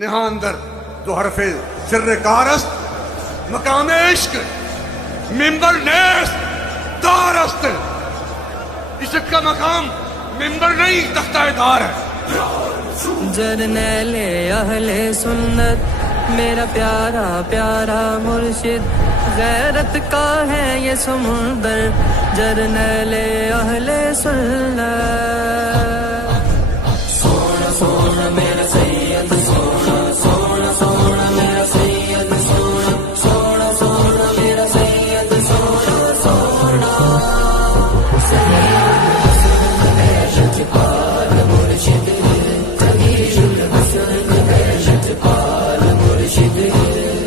نہاں اندر جو حرف سر کارست مقام عشق ممبر نیست دارست. عشق کا مقام ممبر نہیں تختہ دار ہے. جرنیل اہل سنت میرا پیارا پیارا مرشد، غیرت کا ہے یہ سمندر. جرنیل اہل سنت سونا سونا میرا سید، سونا سونا سونا میرا سید، سونا سونا سونا میرا سید، سونا سونا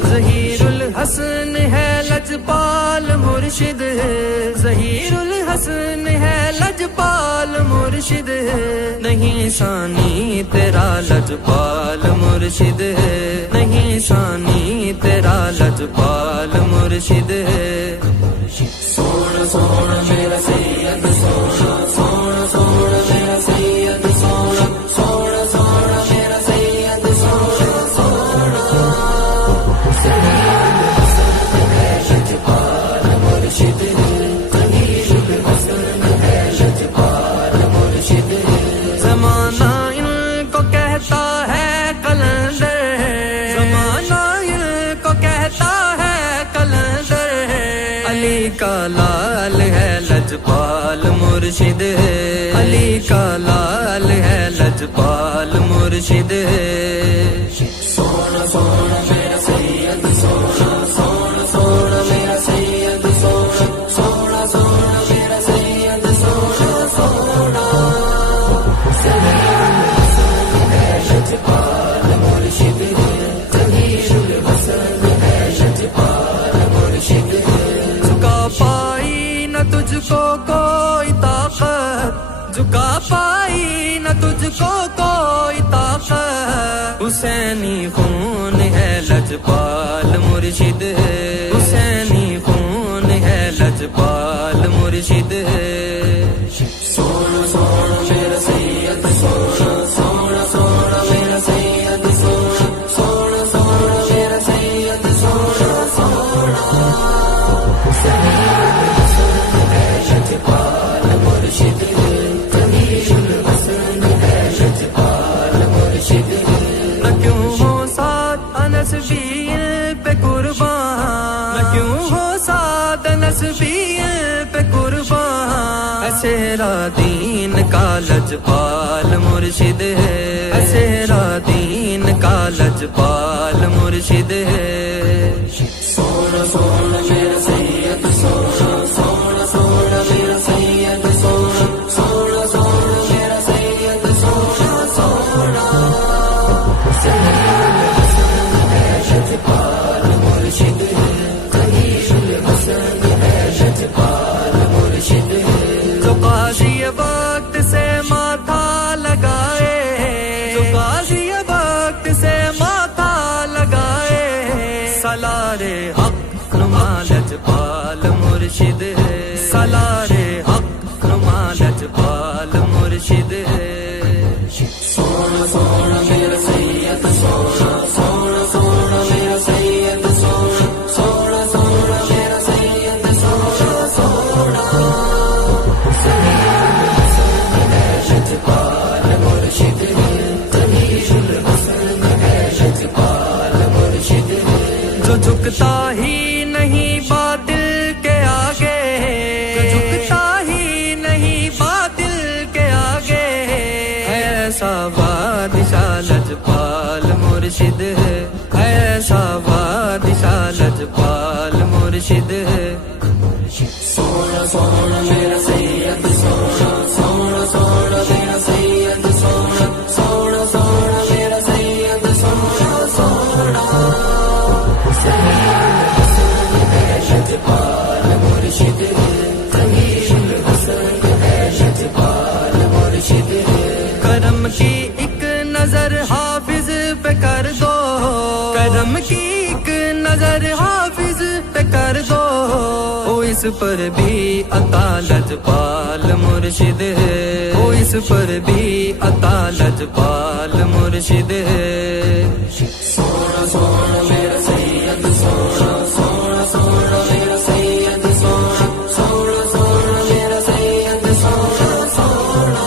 ظہیر الحسن ہے لجپال مرشد، ظہیر الحسن ہے لجپال مرشد، نہیں ثانی تیرا لجپال مرشد، نہیں ثانی تیرا لجپال مرشد. سونا سونا میرا سید، سونا سونا سونا میرا سید، سونا سونا سونا میرا سید، سونا سونا لجپال مرشد، ظہیر الحسن ہے لجپال مرشد. زمانہ ان کو کہتا ہے قلندر، زمانہ ان کو کہتا ہے قلندر، علی کا لال ہے لجپال مرشد، علی کا لال ہے لجپال مرشد. سونا سونا میرا سید، سونا سونا سونا میرا سید، سونا سونا سونا میرا سید، سونا سونا لجپال مرشد، ظہیر الحسن ہے لجپال مرشد. جھکا پائی نہ تجھ کو کوئی طاقت، جھکا پائی نہ تجھ کو کوئی طاقت، حسینی خون ہے لجپال مرشد، حسینی خون ہے لجپال مرشد. سونا سونا میرا سید، سونا سونا سونا میرا سید، سونا سونا سونا میرا سید، سونا سونا لجپال مرشد، ظہیر الحسن ہے لجپال مرشد. نہ کیوں ہو ساتھ انسبیل پہ قربان، نہ کیوں ہو ساتھ انسبیل پہ قربان، اسیرا دین کا لجپال مرشد ہے، اسیرا دین کا لجپال مرشد ہے. سونا سونا میرا سید، سونا سونا سونا میرا سید، سونا سونا سونا میرا سید، سونا سونا لجپال مرشد، ظہیر الحسن ہے لجپال مرشد. جو قاضی وقت سے ماتھا لگائے، جو قاضی وقت سے ماتھا لگائے، سالار حق نما لجپال مرشد، سالار حق نما لجپال مرشد. سونا سونا میرا سید، سونا سونا سونا میرا سید، سونا سونا سونا میرا سید، سونا سونا لجپال مرشد، ظہیر الحسن ہے لجپال مرشد. جو جھکتا ہی نہیں باطل کے آگے، جو جھکتا ہی نہیں باطل کے آگے، ایسا بادشاہ لجپال مرشد ہے، ایسا بادشاہ لجپال مرشد ہے. سونا سونا میرا سید، سونا سونا سونا میرا سید، سونا سونا سونا میرا سید، سونا سونا لجپال مرشد، ظہیر الحسن ہے لجپال مرشد. کرم کی ایک نظر حافظ پہ کر دو، کرم کی ایک نظر حافظ پہ کر دو، اس اس پر بھی عطا لجپال مرشد ہے، وہ اس پر بھی عطا لجپال مرشد ہے۔ سونا سونا میرا سید سونا، سونا سونا میرا سید سونا، سونا سونا میرا سید سونا، سونا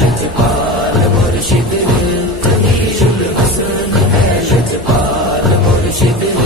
لجپال مرشد ہے، خلیل الحسن ہے لجپال مرشد ہے۔